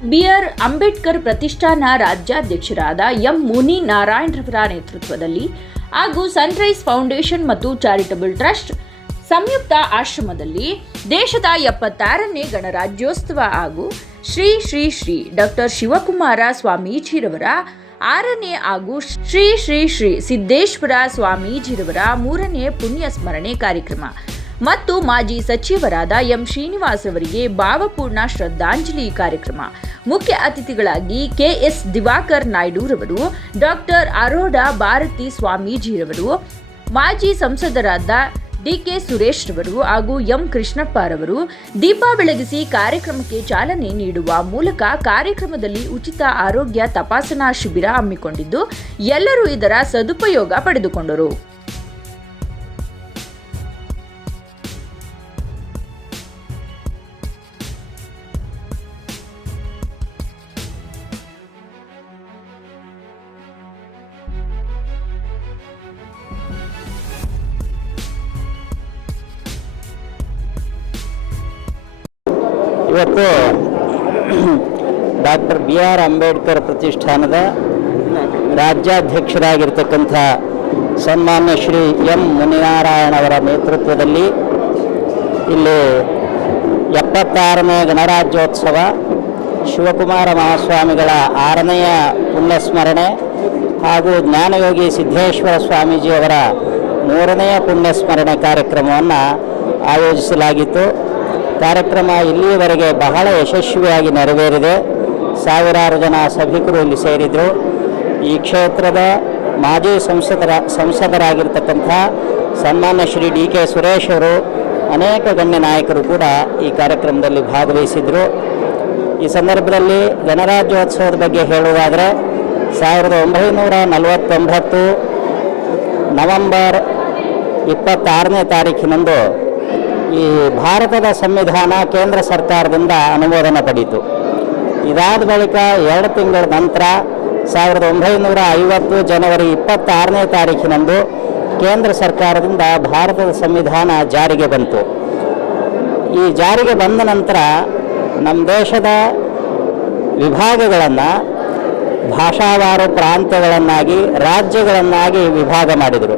B R Ambedkar ಪ್ರತಿಷ್ಠಾನ ರಾಜ್ಯಾಧ್ಯಕ್ಷರಾದ M ಮುನಿ ನಾರಾಯಣರವರ ನೇತೃತ್ವದಲ್ಲಿ ಹಾಗೂ ಸನ್ರೈಸ್ ಫೌಂಡೇಶನ್ ಮತ್ತು ಚಾರಿಟಬಲ್ ಟ್ರಸ್ಟ್ ಸಂಯುಕ್ತ ಆಶ್ರಮದಲ್ಲಿ ದೇಶದ ಎಪ್ಪತ್ತಾರನೇ ಗಣರಾಜ್ಯೋತ್ಸವ ಹಾಗೂ ಶ್ರೀ ಶ್ರೀ ಶ್ರೀ ಡಾಕ್ಟರ್ ಶಿವಕುಮಾರ ಸ್ವಾಮೀಜಿರವರ ಆರನೇ ಹಾಗೂ ಶ್ರೀ ಶ್ರೀ ಶ್ರೀ ಸಿದ್ದೇಶ್ವರ ಸ್ವಾಮೀಜಿರವರ ಮೂರನೇ ಪುಣ್ಯ ಸ್ಮರಣೆ ಕಾರ್ಯಕ್ರಮ. ಮತ್ತು ಮಾಜಿ ಸಚಿವರಾದ ಎಂ ಶ್ರೀನಿವಾಸ್ ಅವರಿಗೆ ಭಾವಪೂರ್ಣ ಶ್ರದ್ಧಾಂಜಲಿ ಕಾರ್ಯಕ್ರಮ. ಮುಖ್ಯ ಅತಿಥಿಗಳಾಗಿ ಕೆಎಸ್ ದಿವಾಕರ್ ನಾಯ್ಡುರವರು ಡಾಕ್ಟರ್ ಅರೋಡ ಭಾರತಿ ಸ್ವಾಮೀಜಿರವರು, ಮಾಜಿ ಸಂಸದರಾದ ಡಿಕೆ ಸುರೇಶ್ ರವರು ಹಾಗೂ ಎಂ ಕೃಷ್ಣಪ್ಪರವರು ದೀಪ ಬೆಳಗಿಸಿ ಕಾರ್ಯಕ್ರಮಕ್ಕೆ ಚಾಲನೆ ನೀಡುವ ಮೂಲಕ ಕಾರ್ಯಕ್ರಮದಲ್ಲಿ ಉಚಿತ ಆರೋಗ್ಯ ತಪಾಸಣಾ ಶಿಬಿರ ಹಮ್ಮಿಕೊಂಡಿದ್ದು, ಎಲ್ಲರೂ ಇದರ ಸದುಪಯೋಗ ಪಡೆದುಕೊಂಡರು. ಇವತ್ತು ಡಾಕ್ಟರ್ ಬಿ ಆರ್ ಅಂಬೇಡ್ಕರ್ ಪ್ರತಿಷ್ಠಾನದ ರಾಜ್ಯಾಧ್ಯಕ್ಷರಾಗಿರ್ತಕ್ಕಂಥ ಸನ್ಮಾನ್ಯ ಶ್ರೀ ಎಂ. ಮುನಿನಾರಾಯಣ ಅವರ ನೇತೃತ್ವದಲ್ಲಿ ಇಲ್ಲಿ ಎಪ್ಪತ್ತಾರನೇ ಗಣರಾಜ್ಯೋತ್ಸವ, ಶಿವಕುಮಾರ ಮಹಾಸ್ವಾಮಿಗಳ ಆರನೆಯ ಪುಣ್ಯಸ್ಮರಣೆ ಹಾಗೂ ಜ್ಞಾನಯೋಗಿ ಸಿದ್ದೇಶ್ವರ ಸ್ವಾಮೀಜಿಯವರ ಮೂರನೆಯ ಪುಣ್ಯಸ್ಮರಣೆ ಕಾರ್ಯಕ್ರಮವನ್ನು ಆಯೋಜಿಸಲಾಗಿತ್ತು. ಕಾರ್ಯಕ್ರಮ ಇಲ್ಲಿಯವರೆಗೆ ಬಹಳ ಯಶಸ್ವಿಯಾಗಿ ನೆರವೇರಿದೆ. ಸಾವಿರಾರು ಜನ ಸಭಿಕರು ಇಲ್ಲಿ ಸೇರಿದರು. ಈ ಕ್ಷೇತ್ರದ ಮಾಜಿ ಸಂಸದರ, ಸಂಸದರಾಗಿರ್ತಕ್ಕಂಥ ಸನ್ಮಾನ್ಯ ಶ್ರೀ ಡಿ ಕೆ ಸುರೇಶ್ ಅವರು ಅನೇಕ ಗಣ್ಯ ನಾಯಕರು ಕೂಡ ಈ ಕಾರ್ಯಕ್ರಮದಲ್ಲಿ ಭಾಗವಹಿಸಿದರು. ಈ ಸಂದರ್ಭದಲ್ಲಿ ಗಣರಾಜ್ಯೋತ್ಸವದ ಬಗ್ಗೆ ಹೇಳುವುದಾದರೆ, ಸಾವಿರದ ಒಂಬೈನೂರ ನಲವತ್ತೊಂಬತ್ತು ನವೆಂಬರ್ ಇಪ್ಪತ್ತಾರನೇ ತಾರೀಕಿನಂದು ಈ ಭಾರತದ ಸಂವಿಧಾನ ಕೇಂದ್ರ ಸರ್ಕಾರದಿಂದ ಅನುಮೋದನೆ ಪಡೀತು. ಇದಾದ ಬಳಿಕ ಎರಡು ತಿಂಗಳ ನಂತರ ಸಾವಿರದ ಒಂಬೈನೂರ ಐವತ್ತು ಜನವರಿ ಇಪ್ಪತ್ತಾರನೇ ತಾರೀಕಿನಂದು ಕೇಂದ್ರ ಸರ್ಕಾರದಿಂದ ಭಾರತದ ಸಂವಿಧಾನ ಜಾರಿಗೆ ಬಂತು. ಈ ಜಾರಿಗೆ ಬಂದ ನಂತರ ನಮ್ಮ ದೇಶದ ವಿಭಾಗಗಳನ್ನು ಭಾಷಾವಾರು ಪ್ರಾಂತ್ಯಗಳನ್ನಾಗಿ, ರಾಜ್ಯಗಳನ್ನಾಗಿ ವಿಭಾಗ ಮಾಡಿದರು.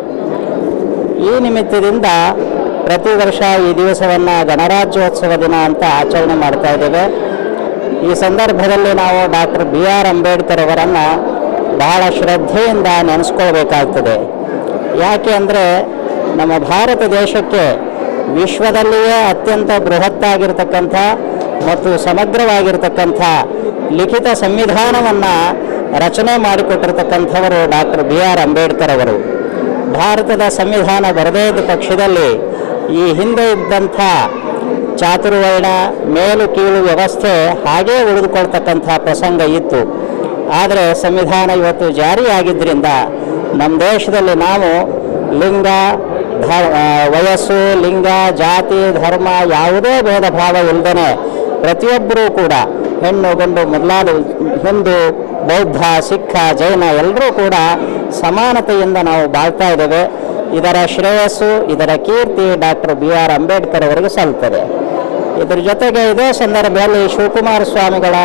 ಈ ನಿಮಿತ್ತದಿಂದ ಪ್ರತಿ ವರ್ಷ ಈ ದಿವಸವನ್ನು ಗಣರಾಜ್ಯೋತ್ಸವ ದಿನ ಅಂತ ಆಚರಣೆ ಮಾಡ್ತಾ ಇದ್ದೇವೆ. ಈ ಸಂದರ್ಭದಲ್ಲಿ ನಾವು ಡಾಕ್ಟರ್ ಬಿ ಆರ್ ಅಂಬೇಡ್ಕರ್ ಅವರನ್ನು ಬಹಳ ಶ್ರದ್ಧೆಯಿಂದ ನೆನೆಸ್ಕೊಳ್ಬೇಕಾಗ್ತದೆ. ಯಾಕೆ ಅಂದರೆ ನಮ್ಮ ಭಾರತ ದೇಶಕ್ಕೆ ವಿಶ್ವದಲ್ಲಿಯೇ ಅತ್ಯಂತ ಬೃಹತ್ತಾಗಿರ್ತಕ್ಕಂಥ ಮತ್ತು ಸಮಗ್ರವಾಗಿರ್ತಕ್ಕಂಥ ಲಿಖಿತ ಸಂವಿಧಾನವನ್ನು ರಚನೆ ಮಾಡಿಕೊಟ್ಟಿರ್ತಕ್ಕಂಥವರು ಡಾಕ್ಟರ್ ಬಿ ಆರ್ ಅಂಬೇಡ್ಕರ್ ಅವರು. ಭಾರತದ ಸಂವಿಧಾನ ಬರದೇ ಇದ್ದ ಪಕ್ಷದಲ್ಲಿ ಈ ಹಿಂದೆ ಇದ್ದಂಥ ಚಾತುರ್ವರ್ಣ ಮೇಲು ಕೀಳು ವ್ಯವಸ್ಥೆ ಹಾಗೇ ಉಳಿದುಕೊಳ್ತಕ್ಕಂಥ ಪ್ರಸಂಗ ಇತ್ತು. ಆದರೆ ಸಂವಿಧಾನ ಇವತ್ತು ಜಾರಿಯಾಗಿದ್ದರಿಂದ ನಮ್ಮ ದೇಶದಲ್ಲಿ ನಾವು ಲಿಂಗ ವಯಸ್ಸು, ಲಿಂಗ, ಜಾತಿ, ಧರ್ಮ ಯಾವುದೇ ಭೇದ ಭಾವ ಇಲ್ಲದೇ ಪ್ರತಿಯೊಬ್ಬರೂ ಕೂಡ ಹೆಣ್ಣು, ಗಂಡು, ಮೊದಲಾದ ಹಿಂದೂ, ಬೌದ್ಧ ಸಿಖ್ಖ ಜೈನ ಎಲ್ಲರೂ ಕೂಡ ಸಮಾನತೆಯಿಂದ ನಾವು ಬಾಳ್ತಾ ಇದ್ದೇವೆ. ಇದರ ಶ್ರೇಯಸ್ಸು, ಇದರ ಕೀರ್ತಿ ಡಾಕ್ಟರ್ ಬಿ ಆರ್ ಅಂಬೇಡ್ಕರ್ ಅವರಿಗೆ ಸಲ್ತದೆ ಇದರ ಜೊತೆಗೆ ಇದೇ ಸಂದರ್ಭದಲ್ಲಿ ಶಿವಕುಮಾರ ಸ್ವಾಮಿಗಳ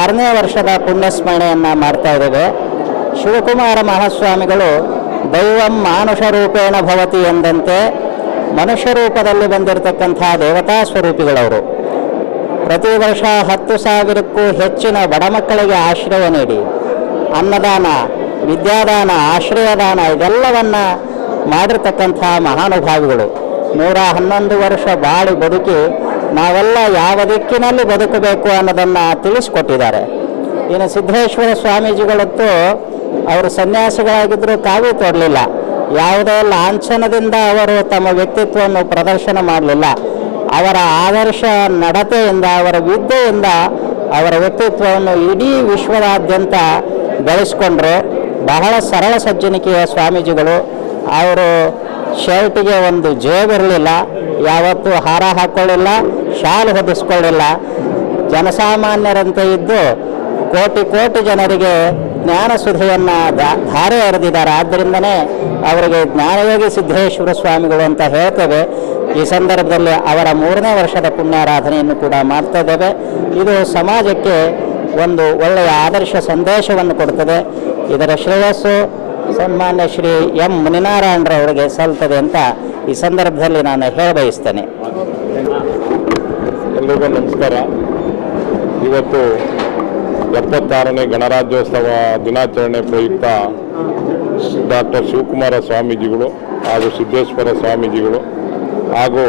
ಆರನೇ ವರ್ಷದ ಪುಣ್ಯಸ್ಮರಣೆಯನ್ನು ಮಾಡ್ತಾ ಇದ್ದೇವೆ. ಶಿವಕುಮಾರ ಮಹಾಸ್ವಾಮಿಗಳು, ದೈವಂ ಮಾನುಷ ರೂಪೇಣ ಭವತಿ ಎಂದಂತೆ ಮನುಷ್ಯ ರೂಪದಲ್ಲಿ ಬಂದಿರತಕ್ಕಂತಹ ದೇವತಾ ಸ್ವರೂಪಿಗಳವರು. ಪ್ರತಿ ವರ್ಷ ಹತ್ತು ಸಾವಿರಕ್ಕೂ ಹೆಚ್ಚಿನ ಬಡ ಮಕ್ಕಳಿಗೆ ಆಶ್ರಯ ನೀಡಿ, ಅನ್ನದಾನ, ವಿದ್ಯಾದಾನ, ಆಶ್ರಯದಾನ, ಇದೆಲ್ಲವನ್ನ ಮಾಡಿರ್ತಕ್ಕಂಥ ಮಹಾನುಭಾವಿಗಳು. ನೂರ ಹನ್ನೊಂದು ವರ್ಷ ಬಾಳಿ ಬದುಕಿ ನಾವೆಲ್ಲ ಯಾವ ದಿಕ್ಕಿನಲ್ಲಿ ಬದುಕಬೇಕು ಅನ್ನೋದನ್ನು ತಿಳಿಸ್ಕೊಟ್ಟಿದ್ದಾರೆ. ಇನ್ನು ಸಿದ್ದೇಶ್ವರ ಸ್ವಾಮೀಜಿಗಳಂತೂ ಅವರು ಸನ್ಯಾಸಿಗಳಾಗಿದ್ದರೂ ಕಾವಿ ತೊಡಲಿಲ್ಲ ಯಾವುದೇ ಲಾಂಛನದಿಂದ ಅವರು ತಮ್ಮ ವ್ಯಕ್ತಿತ್ವವನ್ನು ಪ್ರದರ್ಶನ ಮಾಡಲಿಲ್ಲ. ಅವರ ಆದರ್ಶ ನಡತೆಯಿಂದ, ಅವರ ವಿದ್ಯೆಯಿಂದ ಅವರ ವ್ಯಕ್ತಿತ್ವವನ್ನು ಇಡೀ ವಿಶ್ವದಾದ್ಯಂತ ಬೆಳೆಸ್ಕೊಂಡ್ರು ಬಹಳ ಸರಳ ಸಜ್ಜನಿಕೆಯ ಸ್ವಾಮೀಜಿಗಳು. ಅವರು ಶರ್ಟಿಗೆ ಒಂದು ಜೇಬಿರಲಿಲ್ಲ ಯಾವತ್ತೂ ಹಾರ ಹಾಕ್ಕೊಳ್ಳಿಲ್ಲ ಶಾಲು ಹೊದಿಸ್ಕೊಳ್ಳಿಲ್ಲ. ಜನಸಾಮಾನ್ಯರಂತೆ ಇದ್ದು ಕೋಟಿ ಕೋಟಿ ಜನರಿಗೆ ಜ್ಞಾನ ಸುಧೆಯನ್ನು ಧಾರೆ ಎರೆದಿದ್ದಾರೆ. ಆದ್ದರಿಂದನೇ ಅವರಿಗೆ ಜ್ಞಾನಯೋಗಿ ಸಿದ್ದೇಶ್ವರ ಸ್ವಾಮಿಗಳು ಅಂತ ಹೇಳ್ತೇವೆ. ಈ ಸಂದರ್ಭದಲ್ಲಿ ಅವರ ಮೂರನೇ ವರ್ಷದ ಪುಣ್ಯಾರಾಧನೆಯನ್ನು ಕೂಡ ಮಾಡ್ತಾ ಇದು ಸಮಾಜಕ್ಕೆ ಒಂದು ಒಳ್ಳೆಯ ಆದರ್ಶ ಸಂದೇಶವನ್ನು ಕೊಡ್ತದೆ. ಇದರ ಶ್ರೇಯಸ್ಸು ಸನ್ಮಾನ್ಯ ಶ್ರೀ ಎಂ ಮುನಿನಾರಾಯಣರವರಿಗೆ ಸಲ್ತದೆ ಅಂತ ಈ ಸಂದರ್ಭದಲ್ಲಿ ನಾನು ಹೇಳಬಯಸ್ತೇನೆ. ಎಲ್ಲರಿಗೂ ನಮಸ್ಕಾರ. ಇವತ್ತು ಎಪ್ಪತ್ತಾರನೇ ಗಣರಾಜ್ಯೋತ್ಸವ ದಿನಾಚರಣೆ ಪ್ರಯುಕ್ತ ಡಾಕ್ಟರ್ ಶಿವಕುಮಾರ ಸ್ವಾಮೀಜಿಗಳು ಹಾಗೂ ಸಿದ್ದೇಶ್ವರ ಸ್ವಾಮೀಜಿಗಳು ಹಾಗೂ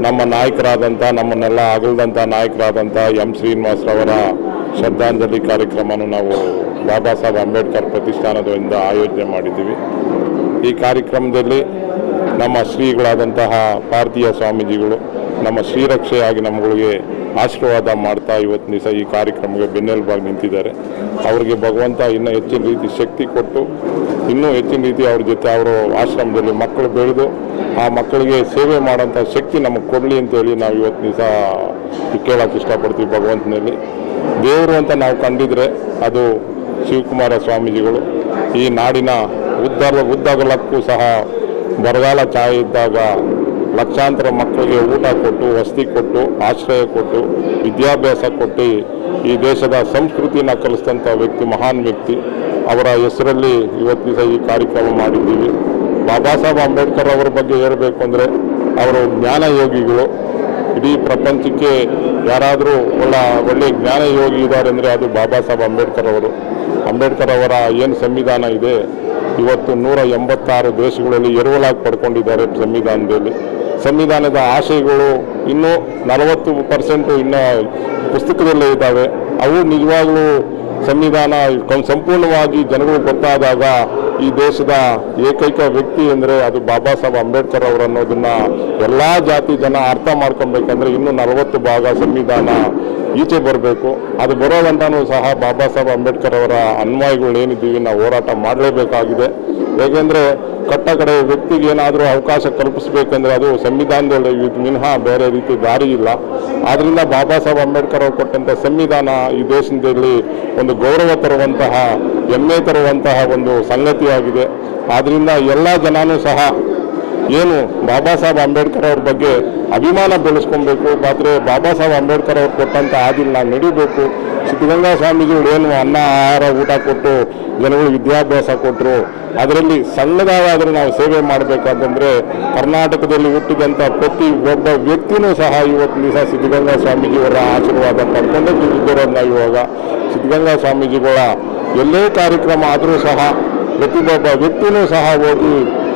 ನಮ್ಮ ನಾಯಕರಾದಂಥ, ನಮ್ಮನ್ನೆಲ್ಲ ಅಗಲದಂಥ ನಾಯಕರಾದಂಥ ಎಂ ಶ್ರೀನಿವಾಸರವರ ಶ್ರದ್ಧಾಂಜಲಿ ಕಾರ್ಯಕ್ರಮವನ್ನು ನಾವು ಬಾಬಾ ಸಾಹೇಬ್ ಅಂಬೇಡ್ಕರ್ ಪ್ರತಿಷ್ಠಾನದಿಂದ ಆಯೋಜನೆ ಮಾಡಿದ್ದೀವಿ. ಈ ಕಾರ್ಯಕ್ರಮದಲ್ಲಿ ನಮ್ಮ ಶ್ರೀಗಳಾದಂತಹ ಭಾರತೀಯ ಸ್ವಾಮೀಜಿಗಳು ನಮ್ಮ ಶ್ರೀರಕ್ಷೆಯಾಗಿ ನಮ್ಮಗಳಿಗೆ ಆಶೀರ್ವಾದ ಮಾಡ್ತಾ ಇವತ್ತು ದಿವಸ ಈ ಕಾರ್ಯಕ್ರಮಕ್ಕೆ ಬೆನ್ನೆಲುಬಾಗಿ ನಿಂತಿದ್ದಾರೆ. ಅವರಿಗೆ ಭಗವಂತ ಇನ್ನೂ ಹೆಚ್ಚಿನ ರೀತಿ ಶಕ್ತಿ ಕೊಟ್ಟು, ಇನ್ನೂ ಹೆಚ್ಚಿನ ರೀತಿ ಅವ್ರ ಜೊತೆ ಅವರು ಆಶ್ರಮದಲ್ಲಿ ಮಕ್ಕಳು ಬೆಳೆದು, ಆ ಮಕ್ಕಳಿಗೆ ಸೇವೆ ಮಾಡೋಂಥ ಶಕ್ತಿ ನಮಗೆ ಕೊಡಲಿ ಅಂತೇಳಿ ನಾವು ಇವತ್ತು ದಿವಸ ಕೇಳೋಕ್ಕೆ ಇಷ್ಟಪಡ್ತೀವಿ ಭಗವಂತನಲ್ಲಿ. ದೇವರು ಅಂತ ನಾವು ಕಂಡಿದ್ರೆ ಅದು ಶಿವಕುಮಾರ ಸ್ವಾಮೀಜಿಗಳು ಈ ನಾಡಿನ ಉದ್ದ ಉದ್ದಗಲಕ್ಕೂ ಸಹ ಬರಗಾಲ ಛಾಯೆ ಇದ್ದಾಗ ಲಕ್ಷಾಂತರ ಮಕ್ಕಳಿಗೆ ಊಟ ಕೊಟ್ಟು, ವಸತಿ ಕೊಟ್ಟು, ಆಶ್ರಯ ಕೊಟ್ಟು, ವಿದ್ಯಾಭ್ಯಾಸ ಕೊಟ್ಟು ಈ ದೇಶದ ಸಂಸ್ಕೃತಿನ ಕಲಿಸಿದಂಥ ವ್ಯಕ್ತಿ, ಮಹಾನ್ ವ್ಯಕ್ತಿ. ಅವರ ಹೆಸರಲ್ಲಿ ಇವತ್ತಿನ ಈ ಕಾರ್ಯಕ್ರಮ ಮಾಡಿದ್ದೀವಿ. ಬಾಬಾ ಸಾಹೇಬ್ ಅಂಬೇಡ್ಕರ್ ಅವರ ಬಗ್ಗೆ ಹೇಳಬೇಕು ಅಂದರೆ ಅವರು ಜ್ಞಾನ ಯೋಗಿಗಳು. ಇಡೀ ಪ್ರಪಂಚಕ್ಕೆ ಯಾರಾದರೂ ಒಳ್ಳ ಒಳ್ಳೆ ಜ್ಞಾನ ಯೋಗಿ ಇದ್ದಾರೆ ಅಂದರೆ ಅದು ಬಾಬಾ ಸಾಹೇಬ್ ಅಂಬೇಡ್ಕರ್ ಅವರು. ಅಂಬೇಡ್ಕರ್ ಅವರ ಏನು ಸಂವಿಧಾನ ಇದೆ? ಇವತ್ತು ನೂರ ಎಂಬತ್ತಾರು ದೇಶಗಳಲ್ಲಿ ಎರವಲಾಗಿ ಪಡ್ಕೊಂಡಿದ್ದಾರೆ ಸಂವಿಧಾನದಲ್ಲಿ. ಸಂವಿಧಾನದ ಆಶಯಗಳು ಇನ್ನೂ ನಲವತ್ತು ಪರ್ಸೆಂಟು ಇನ್ನೂ ಪುಸ್ತಕದಲ್ಲೇ ಇದ್ದಾವೆ. ಅವು ನಿಜವಾಗ್ಲೂ ಸಂವಿಧಾನ ಸಂಪೂರ್ಣವಾಗಿ ಜನಗಳು ಗೊತ್ತಾದಾಗ ಈ ದೇಶದ ಏಕೈಕ ವ್ಯಕ್ತಿ ಅಂದರೆ ಅದು ಬಾಬಾ ಸಾಹೇಬ್ ಅಂಬೇಡ್ಕರ್ ಅವರು ಅನ್ನೋದನ್ನ ಎಲ್ಲ ಜಾತಿ ಜನ ಅರ್ಥ ಮಾಡ್ಕೊಬೇಕಂದ್ರೆ ಇನ್ನೂ ನಲವತ್ತು ಭಾಗ ಸಂವಿಧಾನ ಈಚೆ ಬರಬೇಕು. ಅದು ಬರೋದಂತಾನು ಸಹ ಬಾಬಾ ಸಾಹೇಬ್ ಅಂಬೇಡ್ಕರ್ ಅವರ ಅನ್ವಯಗಳು ಏನಿದ್ದೀವಿ ನಾವು ಹೋರಾಟ ಮಾಡಲೇಬೇಕಾಗಿದೆ. ಏಕೆಂದರೆ ಕಟ್ಟ ಕಡೆ ವ್ಯಕ್ತಿಗೆ ಏನಾದರೂ ಅವಕಾಶ ಕಲ್ಪಿಸಬೇಕಂದ್ರೆ ಅದು ಸಂವಿಧಾನದಲ್ಲಿ ಇದು ಬೇರೆ ರೀತಿ ದಾರಿ ಇಲ್ಲ. ಆದ್ದರಿಂದ ಬಾಬಾ ಸಾಹೇಬ್ ಅಂಬೇಡ್ಕರ್ ಅವರು ಕೊಟ್ಟಂಥ ಸಂವಿಧಾನ ಈ ದೇಶದಲ್ಲಿ ಒಂದು ಗೌರವ ತರುವಂತಹ, ಹೆಮ್ಮೆ ತರುವಂತಹ ಒಂದು ಸಂಗತಿಯಾಗಿದೆ. ಆದ್ದರಿಂದ ಎಲ್ಲ ಜನನೂ ಸಹ ಏನು ಬಾಬಾ ಸಾಹೇಬ್ ಅಂಬೇಡ್ಕರ್ ಅವ್ರ ಬಗ್ಗೆ ಅಭಿಮಾನ ಬೆಳೆಸ್ಕೊಬೇಕು, ಆದರೆ ಬಾಬಾ ಸಾಹೇಬ್ ಅಂಬೇಡ್ಕರ್ ಅವ್ರು ಕೊಟ್ಟಂಥ ಹಾದಿಲ್ ನಾವು ನಡಿಬೇಕು. ಸಿದ್ಧಗಂಗಾ ಸ್ವಾಮೀಜಿಗಳು ಏನು ಅನ್ನ, ಆಹಾರ, ಊಟ ಕೊಟ್ಟು ಜನಗಳಿಗೆ ವಿದ್ಯಾಭ್ಯಾಸ ಕೊಟ್ಟರು ಅದರಲ್ಲಿ ಸಣ್ಣದಾದರೆ ನಾವು ಸೇವೆ ಮಾಡಬೇಕಾದಂದರೆ ಕರ್ನಾಟಕದಲ್ಲಿ ಹುಟ್ಟಿದಂಥ ಪ್ರತಿ ಒಬ್ಬ ವ್ಯಕ್ತಿನೂ ಸಹ ಇವತ್ತು ದಿವಸ ಸಿದ್ಧಗಂಗಾ ಸ್ವಾಮೀಜಿಯವರ ಆಶೀರ್ವಾದ ಪಡ್ಕೊಂಡು ಕೂತಿರೋದು ನಾವು ಇವಾಗ. ಸಿದ್ಧಗಂಗಾ ಸ್ವಾಮೀಜಿಗಳ ಎಲ್ಲೇ ಕಾರ್ಯಕ್ರಮ ಆದರೂ ಸಹ ಪ್ರತಿಯೊಬ್ಬ ವ್ಯಕ್ತಿನೂ ಸಹ ಹೋಗಿ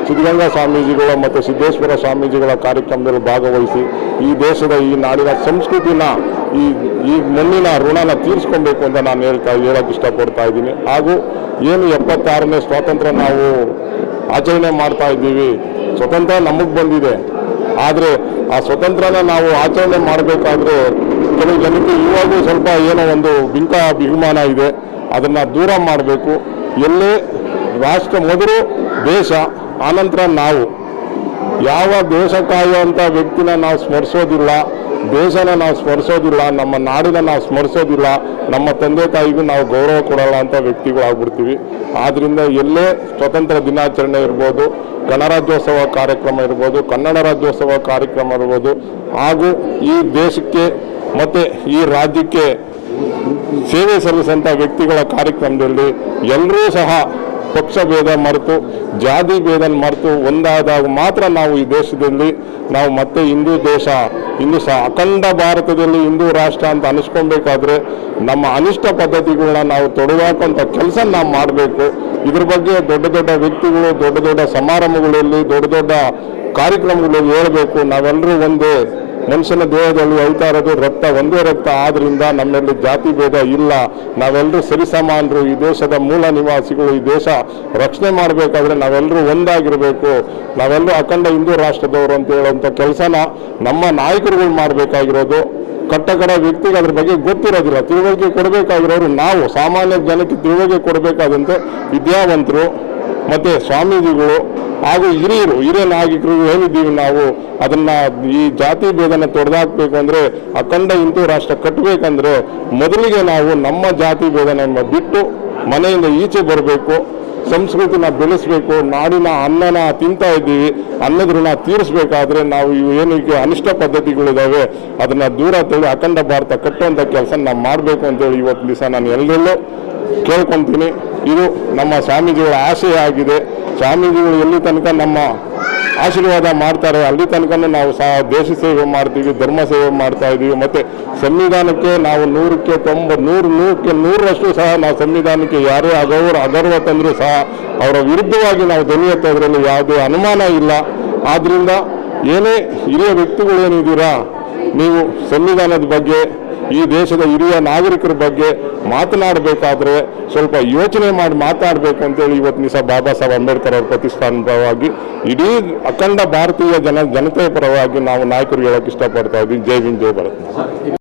ಸಿದ್ಧಗಂಗಾ ಸ್ವಾಮೀಜಿಗಳ ಮತ್ತು ಸಿದ್ದೇಶ್ವರ ಸ್ವಾಮೀಜಿಗಳ ಕಾರ್ಯಕ್ರಮದಲ್ಲಿ ಭಾಗವಹಿಸಿ ಈ ದೇಶದ ಈ ನಾಡಿನ ಸಂಸ್ಕೃತಿನ ಈ ಈ ಮಣ್ಣಿನ ಋಣನ ತೀರಿಸ್ಕೊಬೇಕು ಅಂತ ನಾನು ಹೇಳ್ತಾ ಹೇಳಕ್ಕೆ ಇಷ್ಟಪಡ್ತಾ ಇದ್ದೀನಿ. ಹಾಗೂ ಏನು ಎಪ್ಪತ್ತಾರನೇ ಸ್ವಾತಂತ್ರ್ಯ ನಾವು ಆಚರಣೆ ಮಾಡ್ತಾ ಇದ್ದೀವಿ, ಸ್ವತಂತ್ರ ನಮಗೆ ಬಂದಿದೆ. ಆದರೆ ಆ ಸ್ವತಂತ್ರನ ನಾವು ಆಚರಣೆ ಮಾಡಬೇಕಾದ್ರೆ ಕೆಲವು ಜನಕ್ಕೆ ಇವಾಗೂ ಸ್ವಲ್ಪ ಏನೋ ಒಂದು ಬಿಂಕ ಅಭಿಮಾನ ಇದೆ. ಅದನ್ನು ದೂರ ಮಾಡಬೇಕು. ಎಲ್ಲೇ ರಾಷ್ಟ್ರ ಮೊದಲು ದೇಶ ಆನಂತರ ನಾವು ಯಾವ ದೇಶ ಕಾಯುವಂಥ ವ್ಯಕ್ತಿನ ನಾವು ಸ್ಮರಿಸೋದಿಲ್ಲ ದೇಶನ ನಾವು ಸ್ಮರಿಸೋದಿಲ್ಲ, ನಮ್ಮ ನಾಡಿನ ನಾವು ಸ್ಮರಿಸೋದಿಲ್ಲ, ನಮ್ಮ ತಂದೆ ತಾಯಿಗೂ ನಾವು ಗೌರವ ಕೊಡಲ್ಲ ಅಂತ ವ್ಯಕ್ತಿಗಳು ವ್ಯಕ್ತಿಗಳಾಗ್ಬಿಡ್ತೀವಿ. ಆದ್ದರಿಂದ ಎಲ್ಲೇ ಸ್ವತಂತ್ರ ದಿನಾಚರಣೆ ಇರ್ಬೋದು, ಗಣರಾಜ್ಯೋತ್ಸವ ಕಾರ್ಯಕ್ರಮ ಇರ್ಬೋದು, ಕನ್ನಡ ರಾಜ್ಯೋತ್ಸವ ಕಾರ್ಯಕ್ರಮ ಇರ್ಬೋದು, ಹಾಗೂ ಈ ದೇಶಕ್ಕೆ ಮತ್ತು ಈ ರಾಜ್ಯಕ್ಕೆ ಸೇವೆ ಸಲ್ಲಿಸಂಥ ವ್ಯಕ್ತಿಗಳ ಕಾರ್ಯಕ್ರಮದಲ್ಲಿ ಎಲ್ಲರೂ ಸಹ ಪಕ್ಷ ಭೇದ ಮರೆತು, ಜಾತಿ ಭೇದ ಮರೆತು ಒಂದಾದಾಗ ಮಾತ್ರ ನಾವು ಈ ದೇಶದಲ್ಲಿ ನಾವು ಮತ್ತೆ ಹಿಂದೂ ದೇಶ ಇಂದು ಸಹ ಅಖಂಡ ಭಾರತದಲ್ಲಿ ಹಿಂದೂ ರಾಷ್ಟ್ರ ಅಂತ ಅನಿಸ್ಕೊಬೇಕಾದ್ರೆ ನಮ್ಮ ಅನಿಷ್ಟ ಪದ್ಧತಿಗಳನ್ನ ನಾವು ತೊಡಗಾಕಂಥ ಕೆಲಸ ನಾವು ಮಾಡಬೇಕು. ಇದ್ರ ಬಗ್ಗೆ ದೊಡ್ಡ ದೊಡ್ಡ ವ್ಯಕ್ತಿಗಳು, ದೊಡ್ಡ ದೊಡ್ಡ ಸಮಾರಂಭಗಳಲ್ಲಿ ದೊಡ್ಡ ದೊಡ್ಡ ಕಾರ್ಯಕ್ರಮಗಳಲ್ಲಿ ಹೇಳಬೇಕು. ನಾವೆಲ್ಲರೂ ಒಂದೇ ಮನುಷ್ಯನ ದೇಹದಲ್ಲಿ ಐತಾ ಇರೋದು ರಕ್ತ, ಒಂದೇ ರಕ್ತ. ಆದ್ರಿಂದ ನಮ್ಮಲ್ಲಿ ಜಾತಿ ಭೇದ ಇಲ್ಲ. ನಾವೆಲ್ಲರೂ ಸರಿಸಮಾನರು ಈ ದೇಶದ ಮೂಲ ನಿವಾಸಿಗಳು, ಈ ದೇಶ ರಕ್ಷಣೆ ಮಾಡಬೇಕಾದ್ರೆ ನಾವೆಲ್ಲರೂ ಒಂದಾಗಿರಬೇಕು. ನಾವೆಲ್ಲರೂ ಅಖಂಡ ಹಿಂದೂ ರಾಷ್ಟ್ರದವರು ಅಂತ ಹೇಳುವಂಥ ಕೆಲಸನ ನಮ್ಮ ನಾಯಕರುಗಳು ಮಾಡಬೇಕಾಗಿರೋದು. ಕಟ್ಟಕಡ ವ್ಯಕ್ತಿಗೆ ಅದ್ರ ಬಗ್ಗೆ ಗೊತ್ತಿರೋದಿಲ್ಲ. ತಿಳುವಳಿಕೆ ಕೊಡಬೇಕಾಗಿರೋರು ನಾವು. ಸಾಮಾನ್ಯ ಜನಕ್ಕೆ ತಿಳುವಳಿಕೆ ಕೊಡಬೇಕಾದಂತೆ ವಿದ್ಯಾವಂತರು, ಮತ್ತು ಸ್ವಾಮೀಜಿಗಳು ಹಾಗೂ ಹಿರಿಯರು, ಹಿರಿಯ ನಾಯಕರು ಹೇಳಿದ್ದೀವಿ ನಾವು. ಅದನ್ನ ಈ ಜಾತಿ ಭೇದನ ತೊಡೆದಾಕ್ಬೇಕು ಅಂದ್ರೆ ಅಖಂಡ ಹಿಂದೂ ರಾಷ್ಟ್ರ ಕಟ್ಟಬೇಕಂದ್ರೆ ಮೊದಲಿಗೆ ನಾವು ನಮ್ಮ ಜಾತಿ ಭೇದನ ಬಿಟ್ಟು ಮನೆಯಿಂದ ಈಚೆ ಬರಬೇಕು, ಸಂಸ್ಕೃತಿನ ಬೆಳೆಸಬೇಕು, ನಾಡಿನ ಅನ್ನನ ತಿಂತಾ ಇದ್ದೀವಿ ಅನ್ನದ ಋಣ ತೀರಿಸಬೇಕಾದ್ರೆ ನಾವು ಏನು ಅನಿಷ್ಟ ಪದ್ಧತಿಗಳಿದ್ದಾವೆ ಅದನ್ನ ದೂರ ತಳ್ಳಿ ಅಖಂಡ ಭಾರತ ಕಟ್ಟುವಂಥ ಕೆಲಸ ನಾವು ಮಾಡಬೇಕು ಅಂತೇಳಿ ಇವತ್ತು ದಿವಸ ನಾನು ಎಲ್ಲರಲ್ಲೂ ಕೇಳ್ಕೊತೀನಿ. ಇದು ನಮ್ಮ ಸ್ವಾಮೀಜಿಗಳ ಆಶಯ ಆಗಿದೆ. ಸ್ವಾಮೀಜಿಗಳು ಎಲ್ಲಿ ತನಕ ನಮ್ಮ ಆಶೀರ್ವಾದ ಮಾಡ್ತಾರೆ, ಅಲ್ಲಿ ತನಕ ನಾವು ಸಹ ದೇಶ ಸೇವೆ ಮಾಡ್ತೀವಿ, ಧರ್ಮ ಸೇವೆ ಮಾಡ್ತಾ ಇದ್ದೀವಿ ಮತ್ತೆ ಸಂವಿಧಾನಕ್ಕೆ ನಾವು ನೂರಕ್ಕೆ ತೊಂಬ, ನೂರು, ನೂರಕ್ಕೆ ನೂರರಷ್ಟು ಸಹ ನಾವು ಸಂವಿಧಾನಕ್ಕೆ ಯಾರೇ ಅಗೌರ ಅಗರ್ವ ತಂದರೂ ಸಹ ಅವರ ವಿರುದ್ಧವಾಗಿ ನಾವು ಧ್ವನಿ ಎತ್ತೋದ್ರಲ್ಲಿ ಯಾವುದೇ ಅನುಮಾನ ಇಲ್ಲ. ಆದ್ದರಿಂದ ಏನೇ ಹಿರಿಯ ವ್ಯಕ್ತಿಗಳೇನಿದ್ದೀರಾ, ನೀವು ಸಂವಿಧಾನದ ಬಗ್ಗೆ ಈ ದೇಶದ ಹಿರಿಯ ನಾಗರಿಕರ ಬಗ್ಗೆ ಮಾತನಾಡಬೇಕಾದ್ರೆ ಸ್ವಲ್ಪ ಯೋಚನೆ ಮಾಡಿ ಮಾತಾಡಬೇಕು ಅಂತೇಳಿ ಇವತ್ತು ದಿವಸ ಬಾಬಾ ಸಾಹೇಬ್ ಅಂಬೇಡ್ಕರ್ ಅವರ ಪ್ರತಿಷ್ಠಾನ ಪರವಾಗಿ, ಇಡೀ ಅಖಂಡ ಭಾರತೀಯ ಜನ, ಜನತೆಯ ಪರವಾಗಿ ನಾವು ನಾಯಕರು ಹೇಳೋಕೆ ಇಷ್ಟಪಡ್ತಾ ಇದ್ದೀವಿ. ಜೈ ಹಿಂದ್, ಜೈ ಭಾರತ್